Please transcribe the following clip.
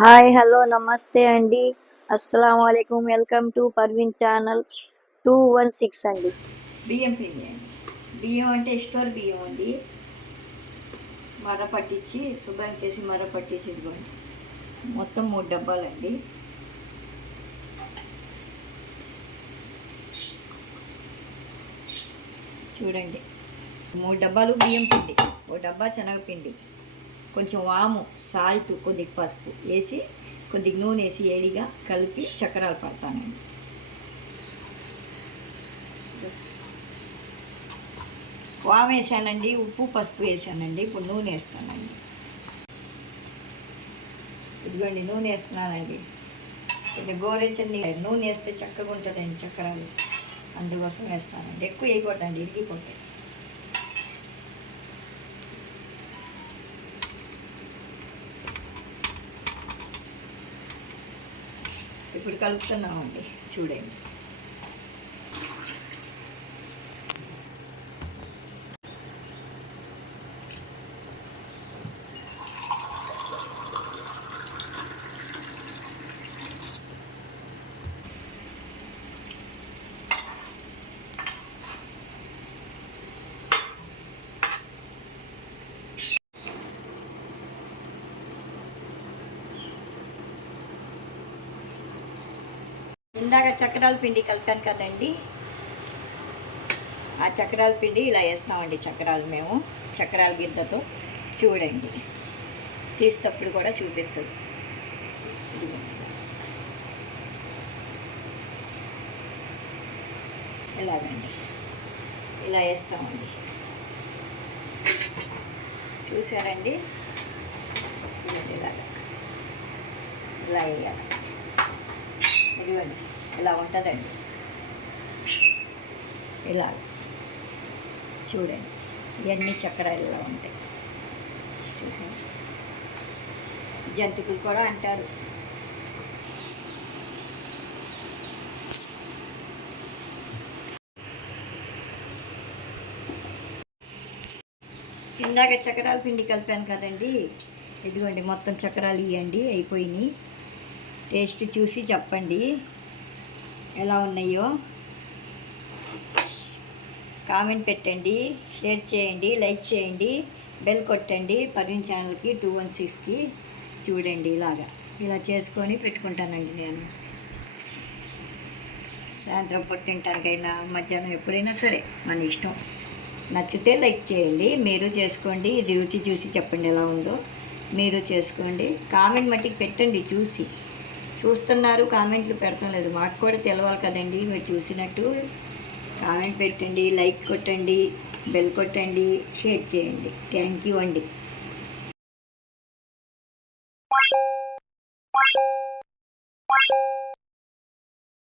Hi hello నమస్తే అండి. అస్సలం వాలేకుమ్ welcome to Parveen channel two one six అండి. బియ్యం పిండి అండి. బియ్యం అంటే స్టోర్ బియ్యం అండి. మర పట్టించి శుభ్రం చేసి మర పట్టించి ఇదిగోండి. మొత్తం మూడు డబ్బాలండి. చూడండి. మూడు డబ్బాలు బియ్యం పిండి. ఓ డబ్బా శనగపిండి. కొంచెం వాము సాల్ట్ కొద్దిగా పసుపు వేసి కొద్దిగా నూనె వేసి ఏడిగా కలిపి చక్రాలు పడతానండి వాము వేసానండి ఉప్పు పసుపు వేసానండి ఇప్పుడు నూనె వేస్తానండి. ఇదిగోండి నూనె వేస్తున్నానండి. కొంచెం గోరెచ్చని నూనె వేస్తే చక్కగా ఉంటుందండి చక్రాలు. అందుకోసం వేస్తానండి. ఎక్కువ వేయకూడదండి ఇరిగిపోతాయి. ఇప్పుడు కలుపుతున్నామండి. చూడండి. ఇందాక చక్రాల పిండి కలిపాను కదండి. ఆ చక్రాల పిండి ఇలా వేస్తామండి చక్రాలు మేము చక్రాల గిద్దతో. చూడండి తీసేటప్పుడు కూడా చూపిస్తుంది. ఇలాగండి ఇలా వేస్తామండి. చూసారండి? ఇలా వేయాలి. ఇలా ఉంటుందండి. ఇలా చూడండి. ఇవన్నీ చక్రాలు ఇలా ఉంటాయి. చూసాను జంతికలు కూడా అంటారు. ఇందాక చక్రాల పిండి కలిపాను కదండి. ఇదిగోండి మొత్తం చక్రాలు ఇవ్వండి అయిపోయినాయి. టేస్ట్ చూసి చెప్పండి. ఎలా ఉన్నాయో కామెంట్ పెట్టండి షేర్ చేయండి లైక్ చేయండి బెల్ కొట్టండి. పదిహేను ఛానల్కి టూ వన్ సిక్స్కి చూడండి ఇలాగా. ఇలా చేసుకొని పెట్టుకుంటానండి నేను. సాయంత్రం పూట తింటానికైనా మధ్యాహ్నం ఎప్పుడైనా సరే మన ఇష్టం. నచ్చితే లైక్ చేయండి మీరు చేసుకోండి. ఇది రుచి చూసి చెప్పండి ఎలా ఉందో. మీరు చేసుకోండి. కామెంట్ మట్టికి పెట్టండి చూసి. చూస్తున్నారు. కామెంట్లు పెడతాం లేదు. మాకు కూడా తెలవాలి కదండి. మీరు చూసినట్టు కామెంట్ పెట్టండి లైక్ కొట్టండి బెల్ కొట్టండి షేర్ చేయండి. థ్యాంక్ యూ అండి.